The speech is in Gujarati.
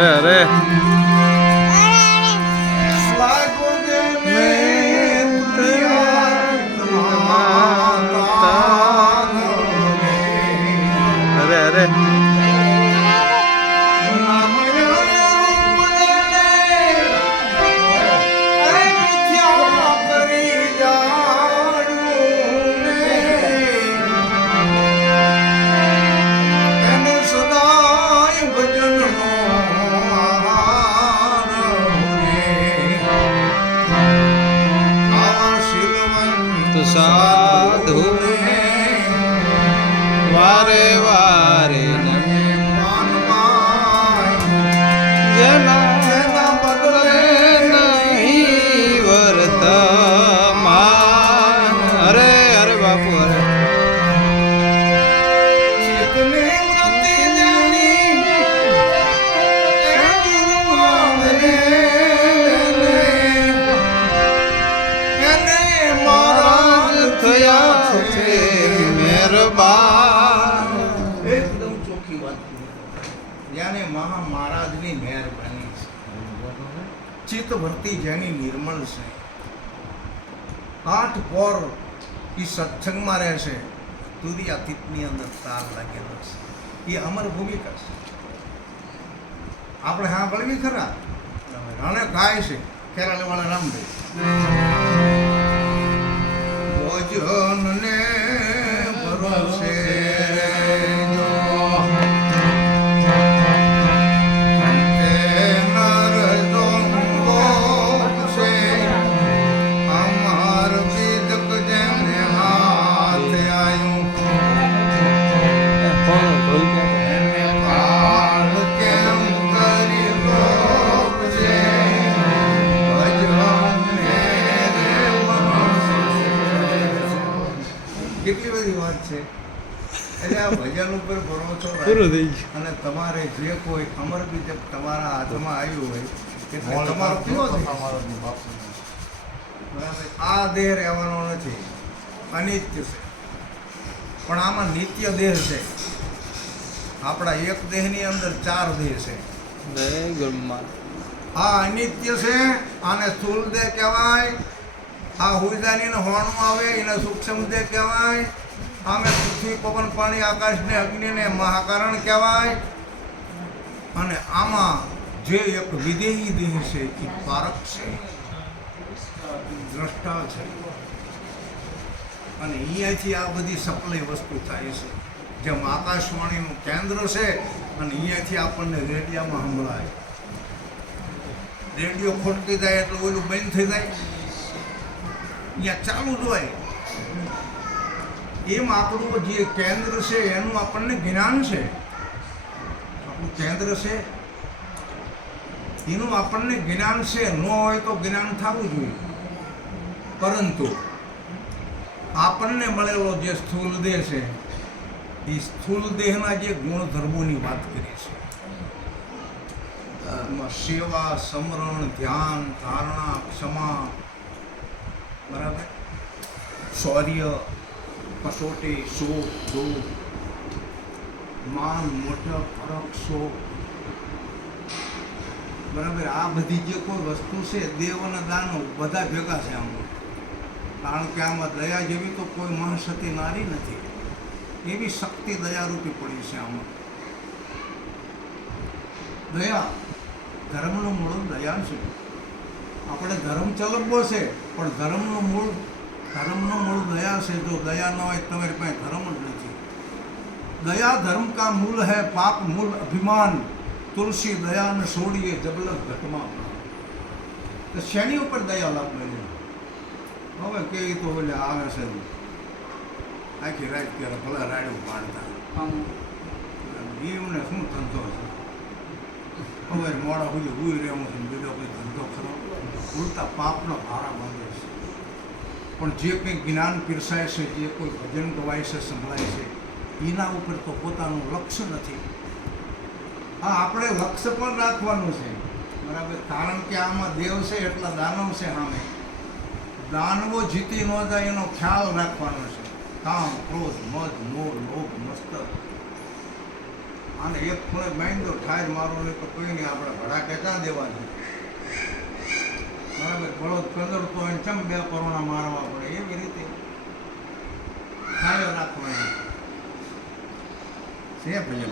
对对。સાધુ વારે વારે નમે ચિત્ત વૃત્તિ જેની નિર્મળ છે. આઠ પોર એ સત્સંગમાં રહેશે. તુરિયાતીતની અંદર તાર લાગેલો છે. એ અમર ભૂમિકા છે. આપણે હા ભણવી ખરા? રણે ગાય છે. ખેરાલે વાળા રામદેવ. ભોજનને ભરોસે કેટલી બધી વાત છે? એટલે આ ભજન ઉપર ભરોસો અને તમારે જે કોઈ અમર બીજક તમારા હાથમાં આવ્યું હોય એટલે તમારો કેવો દેહ? આ દેહ રહેવાનો નથી. અનિત્ય છે. પણ આમાં નિત્ય દેહ છે. આપણા એક દેહની અંદર ચાર દેહ છે. આ અનિત્ય છે આને સ્થૂલ દેહ કહેવાય આ હુજાની હોણું આવે, એને સૂક્ષ્મ દેહ કહેવાય. આમે પૃથ્વી, પવન, પાણી, આકાશને અગ્નિને મહાકારણ કહેવાય. અને આમાં જે એક વિદેહી દેહ છે, એ પારક છે. દ્રષ્ટા છે. અને અહીંયાથી આ બધી સપ્લાય વસ્તુ થાય છે. જેમ આકાશવાણીનું કેન્દ્ર છે, અને અહીંયાથી આપણને રેડિયામાં સંભળાય. રેડિયો ખોટકી જાય એટલે ઓલું બંધ થઈ જાય. અહીંયા ચાલુ જ હોય. એમ આપણું જે કેન્દ્ર છે, એનું આપણને જ્ઞાન છે. આપણું કેન્દ્ર છે, એનું આપણને જ્ઞાન છે. ન હોય તો જ્ઞાન થવું જોઈએ. પરંતુ આપણને મળેલો જે સ્થૂલ દેહ છે, એ સ્થૂલ દેહના જે ગુણધર્મોની વાત કરી છે સેવા, સમરણ, ધ્યાન, ધારણા, ક્ષમા શૌર્ય કસોટી શોખ દો. માન, મોટો, ફરક શોખ બરાબર, આ બધી જે કોઈ વસ્તુ છે, દેવ અને દાનો, બધા ભેગા છે આમાં. કારણ કે આમાં દયા જેવી તો કોઈ મહાસતી નારી નથી. એવી શક્તિ દયારૂપી પડી છે આમાં. દયા, ધર્મનું મૂળ દયા છે. આપણે ધર્મ ચલબો છે, પણ ધર્મનું મૂળ ધર્મનું મૂળ દયા છે જો દયા ન હોય તમારી પાસે ધર્મ જ નથી. દયા ધર્મ કા મૂળ હૈ પાપ મૂળ અભિમાન. તુલસી દયાને છોડીએ જબલક ઘટમાં તો શેની ઉપર દયા લાવવાની હવે કેવી તો બોલે આવે છે. આખી રાત ત્યારે ભલે રાડું પાડતા. જીવને શું ધંધો છે? હવે મોડા સુધી ઉઈ રહેવું છે બીજો કોઈ ધંધો ખરો? ઉલટા પાપનો ભારા બાંધે છે. પણ જે કંઈ જ્ઞાન પીરસાય છે, જે કોઈ ભજન ગવાય છે, સંભળાય છે, એના ઉપર તો પોતાનું લક્ષ્ય નથી. હા, આપણે લક્ષ્ય પણ રાખવાનું છે. બરાબર? કારણ કે આમાં દેવ છે એટલા દાનવ છે સામે. દાનવો જીતી ન જાય એનો ખ્યાલ રાખવાનો છે. કામ, ક્રોધ, મધ મોહ લોભ, મસ્તક. આને એક ખૂણે બાંધો ઠાર મારો નહીં તો કોઈને આપણે ભડા દેવા દેવાની બરાબર? બળદ કંદરતો હોય ચમ બે કરોના મારવા પડે? એવી રીતે ખાયો રાખવાની છે ભજન.